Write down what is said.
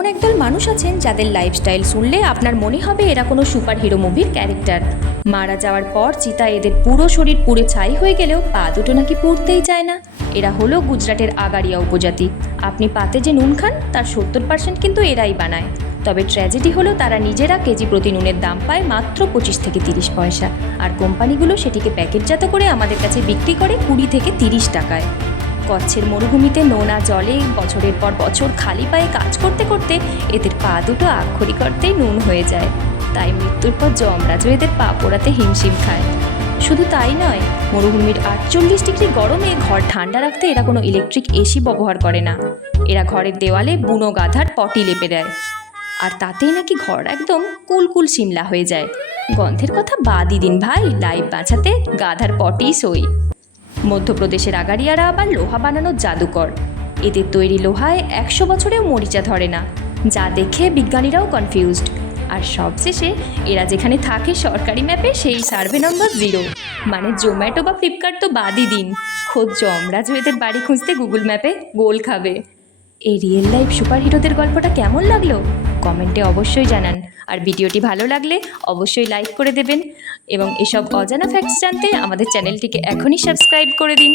এমন একদল মানুষ আছেন যাদের লাইফস্টাইল শুনলে আপনার মনে হবে এরা কোনো সুপার হিরো মুভির ক্যারেক্টার। মারা যাওয়ার পর চিতা এদের পুরো শরীর পুড়ে ছাই হয়ে গেলেও পা দুটো নাকি পুড়তেই চায় না। এরা হলো গুজরাটের আগাড়িয়া উপজাতি। আপনি পাতে যে নুন খান তার 70% কিন্তু এরাই বানায়। তবে ট্র্যাজেডি হলো তারা নিজেরা কেজি প্রতি নুনের দাম পায় মাত্র 25 থেকে 30 পয়সা, আর কোম্পানিগুলো সেটিকে প্যাকেটজাত করে আমাদের কাছে বিক্রি করে 20 থেকে 30 টাকায়। কচ্ছের মরুভূমিতে নোনা জলে বছরের পর বছর খালি পায়ে কাজ করতে করতে এদের পা দুটো আক্ষরিক অর্থেই নুন হয়ে যায়। তাই মৃত্যুর পর যমরাজও এদের পা পোড়াতে হিমশিম খায়। শুধু তাই নয়, মরুভূমির 48 ডিগ্রি গরমে ঘর ঠান্ডা রাখতে এরা কোনো ইলেকট্রিক এসি ব্যবহার করে না। এরা ঘরের দেওয়ালে বুনো গাধার পটি লেপে দেয়, আর তাতেই নাকি ঘর একদম কুলকুল শিমলা হয়ে যায়। গন্ধের কথা বাদই দিন ভাই, লাইভ বাঁচাতে গাধার পটি সই। মধ্যপ্রদেশের আগাড়িয়ারা আবার লোহা বানানোর জাদুকর। এদের তৈরি লোহায় 100 বছরেও মরিচা ধরে না, যা দেখে বিজ্ঞানীরাও কনফিউজড। আর সবশেষে এরা যেখানে থাকে সরকারি ম্যাপে সেই সার্ভে নম্বর 0, মানে জোম্যাটো বা ফ্লিপকার্ট তো বাদই দিন, খোদ যমরাজও এদের বাড়ি খুঁজতে গুগল ম্যাপে গোল খাবে। এই রিয়েল লাইফ সুপার হিরোদের গল্পটা কেমন লাগলো কমেন্টে অবশ্যই জানান, আর ভিডিওটি ভালো লাগলে অবশ্যই লাইক করে দেবেন এবং এসব অজানা ফ্যাক্টস জানতে আমাদের চ্যানেলটিকে এখনই সাবস্ক্রাইব করে দিন।